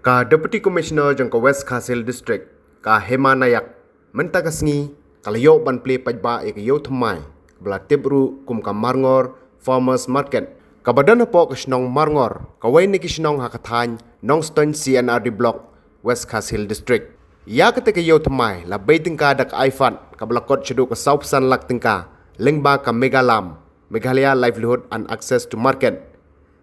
Ka Deputy Commissioner jangka West Khasil District ka Hema Nayak menta kasngi kalayo ban play pajba e kayo thamai bla tibru kum ka Marngor Farmers Market ka badana po kasnong Marngor ka wai ni kisnong hakathan nong ston CNRD block West Khasil District ya kate kayo thamai la baiting ka dak aifat ka blakot chedu ka saupsan lak tingka lengba ka Megalam Meghalaya Livelihood and Access to Market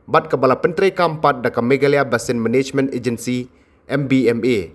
Bat kabala Penteri Kampat da Meghalaya Basin Management Agency MBMA.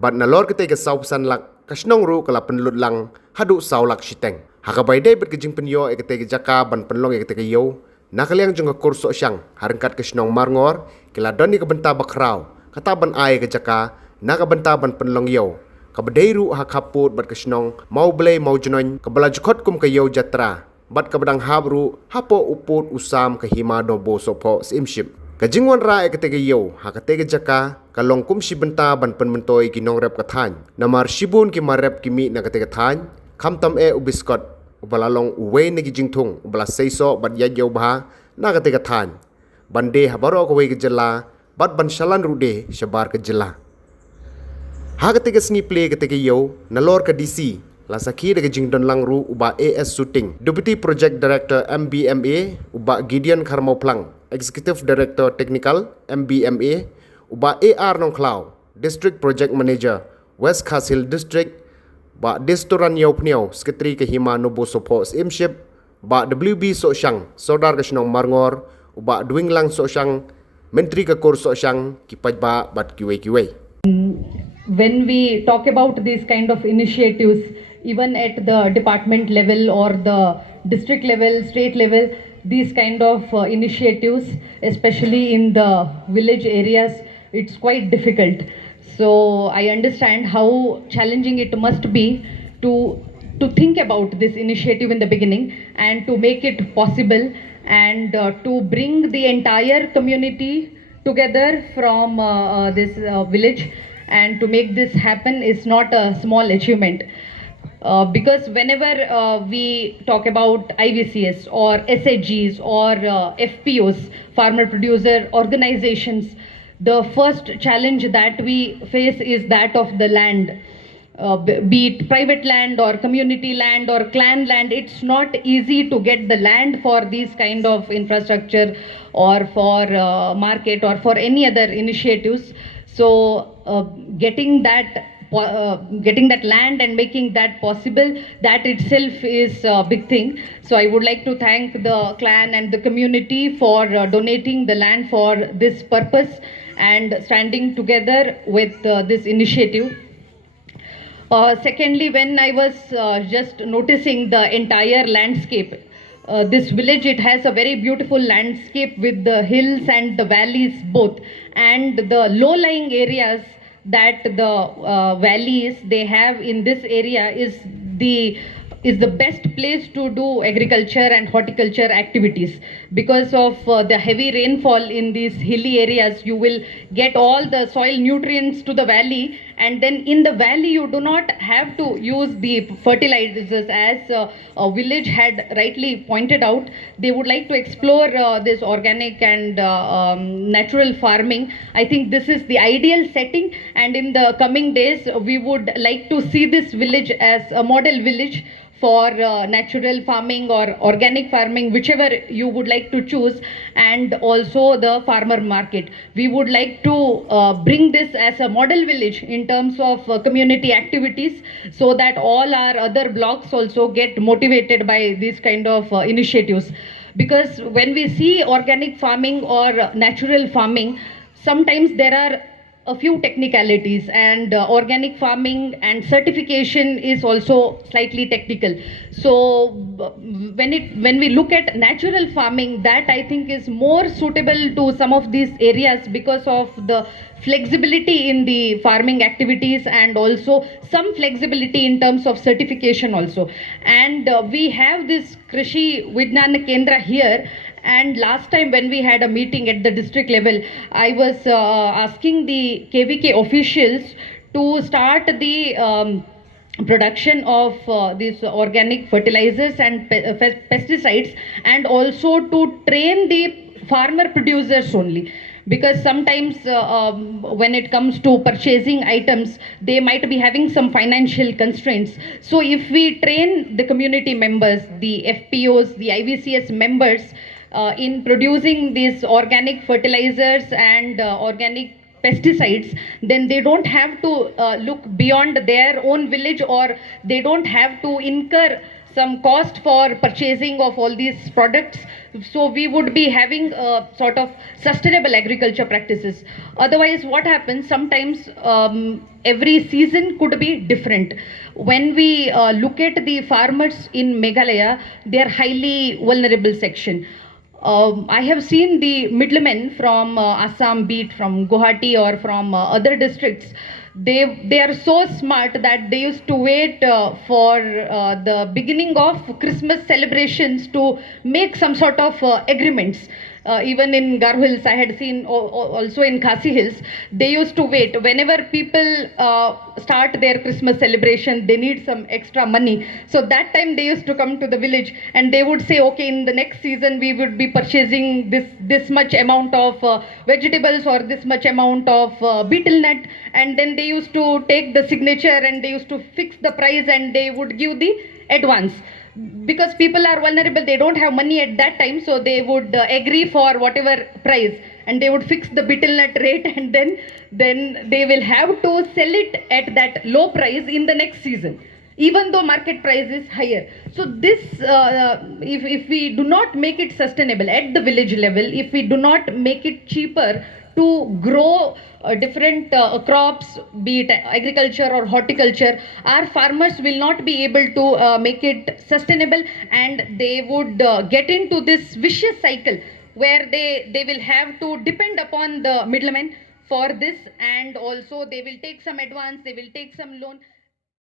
Bat nalor kete ke sausan lak kasnong ru kala penlut lang hadu saulak shiteng. Hakabay day bat kejing penyo e kete ke jaka ban penlong e kete ke yo. Nakaliang jung ka kurso syang harangkat kasnong Marngor kila doni ka benta bakraw kataban ay ke jaka nakabenta ban penlong yo. Kabadai ru hakaput bat kasnong mau belay mau jenoin kabala jukot kum ke yo jatra. Bat kabadang habru hapo uput usam ke hima dobo sopo simship kajingwan ra e ketege yo ha ketege jaka kalong kum si benta ban penmentoi kinong rep kathan namar shibun ki marep kimi na ketege than khamtam e ubiskot ubalalong uwe ne gijingthung ubala seiso bat yagyo bha na ketege than bande habaro ko we gejela bat ban shalan rude shabar ke jela ha ketege sngi play ketege yo nalor ke DC Lasaki dengan jingdon langru uba AS Shooting, Deputy Project Director MBMA uba Gideon Karmau Plang, Executive Director Technical MBMA uba AR Nongklau, District Project Manager West Khasil District, ba Destoran Yau Pniau, Sekretari Kehima Nobo Sopo Imship, ba WB Sosyang, Saudar Kesnong Marngor uba Dwinglang Sosyang, Menteri Kekor Sosyang Kipaj ba bat kiwe-kiwe. When we talk about these kind of initiatives, even at the department level or the district level, state level, these kind of initiatives, especially in the village areas, it's quite difficult. So I understand how challenging it must be to think about this initiative in the beginning and to make it possible and to bring the entire community together from this village and to make this happen is not a small achievement. Because whenever we talk about IVCS or SHGs or FPOs, farmer producer organizations, the first challenge that we face is that of the land. Be it private land or community land or clan land, it's not easy to get the land for these kind of infrastructure or for market or for any other initiatives. So getting that land and making that possible, that itself is a big thing. So I would like to thank the clan and the community for donating the land for this purpose and standing together with this initiative. Secondly, when I was just noticing the entire landscape, this village, it has a very beautiful landscape with the hills and the valleys both, and the low-lying areas that the valleys they have in this area is the best place to do agriculture and horticulture activities. Because of the heavy rainfall in these hilly areas, you will get all the soil nutrients to the valley, and then in the valley you do not have to use the fertilizers, as a village had rightly pointed out. They would like to explore this organic and natural farming. I think this is the ideal setting, and in the coming days we would like to see this village as a model village for natural farming or organic farming, whichever you would like to choose, and also the farmer market. We would like to bring this as a model village in terms of community activities, so that all our other blocks also get motivated by these kind of initiatives. Because when we see organic farming or natural farming, sometimes there are a few technicalities, and organic farming and certification is also slightly technical. So when we look at natural farming, that I think is more suitable to some of these areas because of the flexibility in the farming activities and also some flexibility in terms of certification also. And we have this Krishi Vijnana Kendra here. And last time when we had a meeting at the district level, I was asking the KVK officials to start the production of these organic fertilizers and pesticides, and also to train the farmer producers only. because sometimes when it comes to purchasing items, they might be having some financial constraints. So if we train the community members, the FPOs, the IVCS members in producing these organic fertilizers and organic pesticides, then they don't have to look beyond their own village, or they don't have to incur some cost for purchasing of all these products. So we would be having sort of sustainable agriculture practices. Otherwise, what happens sometimes, every season could be different. When we look at the farmers in Meghalaya, they are highly vulnerable section. I have seen the middlemen from Assam, be it from Guwahati or from other districts. They are so smart that they used to wait for the beginning of Christmas celebrations to make some sort of agreements. Even in Garo Hills, I had seen, also in Khasi Hills, they used to wait. Whenever people start their Christmas celebration, they need some extra money. So that time they used to come to the village and they would say, okay, in the next season we would be purchasing this much amount of vegetables or this much amount of betel nut. And then they used to take the signature and they used to fix the price and they would give the advance. Because people are vulnerable, they don't have money at that time, so they would agree for whatever price and they would fix the betel nut rate, and then they will have to sell it at that low price in the next season, even though market price is higher. So this, if we do not make it sustainable at the village level, if we do not make it cheaper to grow different crops, be it agriculture or horticulture, our farmers will not be able to make it sustainable, and they would get into this vicious cycle where they will have to depend upon the middlemen for this, and also they will take some advance, they will take some loan.